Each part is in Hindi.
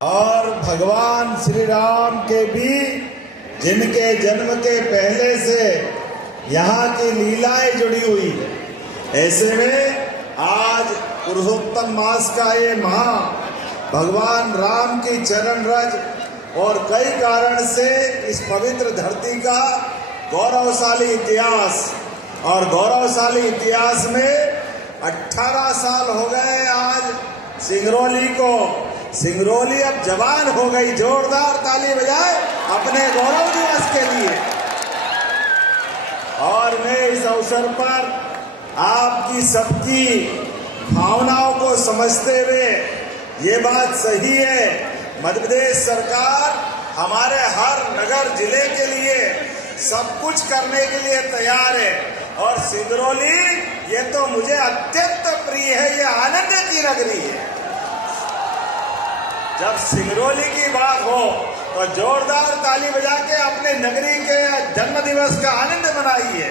और भगवान श्री राम के भी जिनके जन्म के पहले से यहाँ की लीलाएं जुड़ी हुई है। ऐसे में आज पुरुषोत्तम मास का ये माह भगवान राम की चरण रज और कई कारण से इस पवित्र धरती का गौरवशाली इतिहास और गौरवशाली इतिहास में 18 साल हो गए आज सिंगरौली को। सिंगरौली अब जवान हो गई। जोरदार ताली बजाए अपने गौरव दिवस के लिए। और मैं इस अवसर पर आपकी सबकी भावनाओं को समझते हुए ये बात सही है, मध्य प्रदेश सरकार हमारे हर नगर जिले के लिए सब कुछ करने के लिए तैयार है। और सिंगरौली ये तो मुझे अत्यंत प्रिय है, ये आनंद की नगरी है। जब सिंगरौली की बात हो तो जोरदार ताली बजा के अपने नगरी के जन्म दिवस का आनंद मनाइए।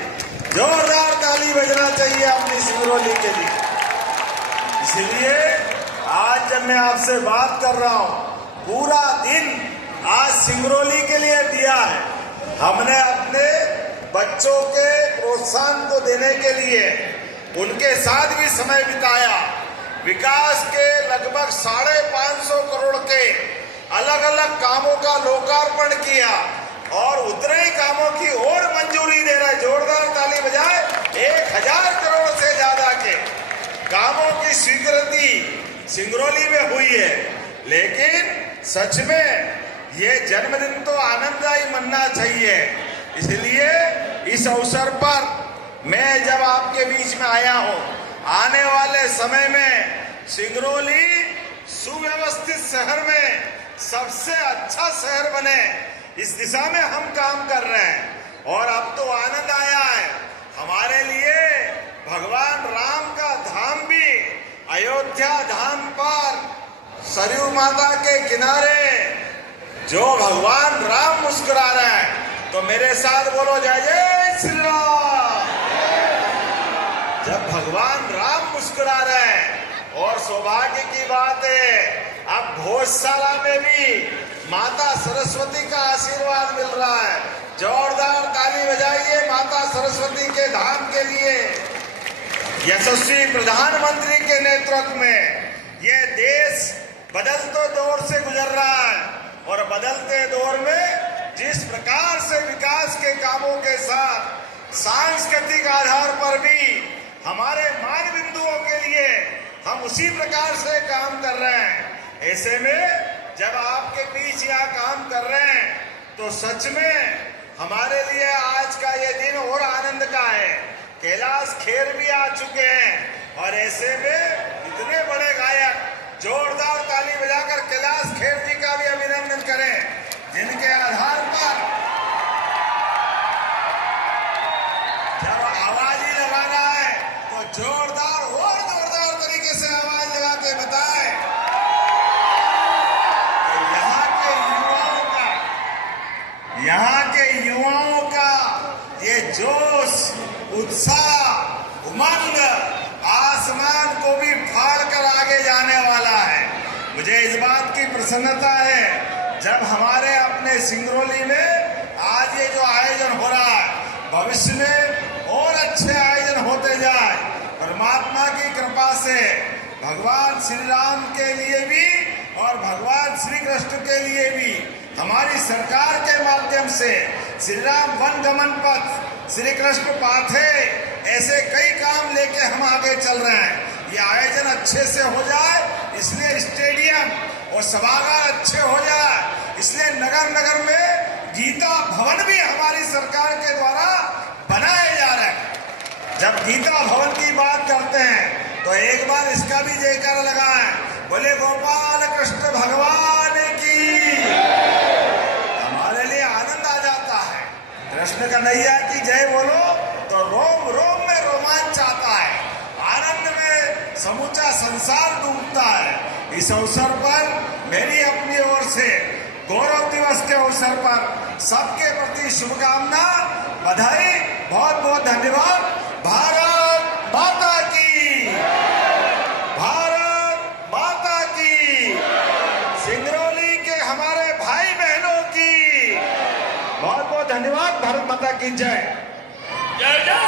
जोरदार ताली बजना चाहिए अपनी सिंगरौली के लिए। इसलिए आज जब मैं आपसे बात कर रहा हूं, पूरा दिन आज सिंगरौली के लिए दिया है। हमने अपने बच्चों के प्रोत्साहन को देने के लिए उनके साथ भी समय बिताया। विकास के लगभग 550 करोड़ के अलग अलग कामों का लोकार्पण किया और उतने ही कामों की और मंजूरी दे रहा है। जोरदार ताली बजाए। 1000 करोड़ से ज्यादा के कामों की स्वीकृति सिंगरौली में हुई है। लेकिन सच में ये जन्मदिन तो आनंददायी मनना चाहिए। इसलिए इस अवसर पर मैं जब आपके बीच में आया हूं, आने वाले समय में सिंगरौली सुव्यवस्थित शहर में सबसे अच्छा शहर बने, इस दिशा में हम काम कर रहे हैं। और अब तो आनंद आया है हमारे लिए। भगवान राम का धाम भी अयोध्या धाम पर सरयू माता के किनारे जो भगवान राम मुस्कुरा रहे हैं, तो मेरे साथ बोलो जय जय श्री राम। जब भगवान राम मुस्कुरा रहे हैं और सौभाग्य की बात है, अब भोजशाला में भी माता सरस्वती का आशीर्वाद मिल रहा है। जोरदार ताली बजाइए माता सरस्वती के धाम के लिए। यशस्वी प्रधानमंत्री के नेतृत्व में यह देश बदलते दौर से गुजर रहा है और बदलते दौर में जिस प्रकार से विकास के कामों के साथ सांस्कृतिक आधार पर भी हमारे मान बिंदुओं के लिए हम उसी प्रकार से काम कर रहे हैं। ऐसे में जब आपके बीच यहाँ काम कर रहे हैं तो सच में हमारे लिए आज का ये दिन और आनंद का है। कैलाश खेर भी आ चुके हैं और ऐसे में इतने बड़े गायक, जोरदार ताली बजाकर कैलाश खेर जी का भी अभिनंदन करें, जिनके आधार पर जब आवाज ही लगाना है तो जोरदार और जोरदार तरीके से आवाज लगा के बताएं कि यहाँ के युवाओं का ये जोश, उत्साह, उमंग आसमान को भी फाड़ कर आगे जाने वाला है। मुझे इस बात की प्रसन्नता है जब हमारे अपने सिंगरौली में आज ये जो आयोजन हो रहा है, भविष्य में और अच्छे आयोजन होते जाए। परमात्मा की कृपा से भगवान श्री राम के लिए भी और भगवान श्री कृष्ण के लिए भी हमारी सरकार के माध्यम से श्री राम वन गमन पथ, श्री कृष्ण पाथे, ऐसे कई काम लेके हम आगे चल रहे हैं। ये आयोजन अच्छे से हो जाए, इसलिए स्टेडियम और सभागार अच्छे हो जाए, इसलिए नगर नगर में गीता भवन भी हमारी सरकार के द्वारा बनाए जा रहे हैं। जब गीता भवन की बात करते हैं तो एक बार इसका भी जयकारा लगाएं, बोले गोपाल कृष्ण भगवान की। हमारे लिए आनंद आ जाता है। कृष्ण कन्हैया की जय बोलो तो रोम रोम में रोमांच आता है, आनंद में समूचा संसार डूबता है। इस अवसर पर मेरी अपनी ओर से गौरव दिवस के अवसर पर सबके प्रति शुभकामना, बधाई, बहुत बहुत धन्यवाद। भारत माता की, भारत माता की। सिंगरौली हमारे भाई बहनों की बहुत बहुत धन्यवाद। भारत माता की जय। जय जय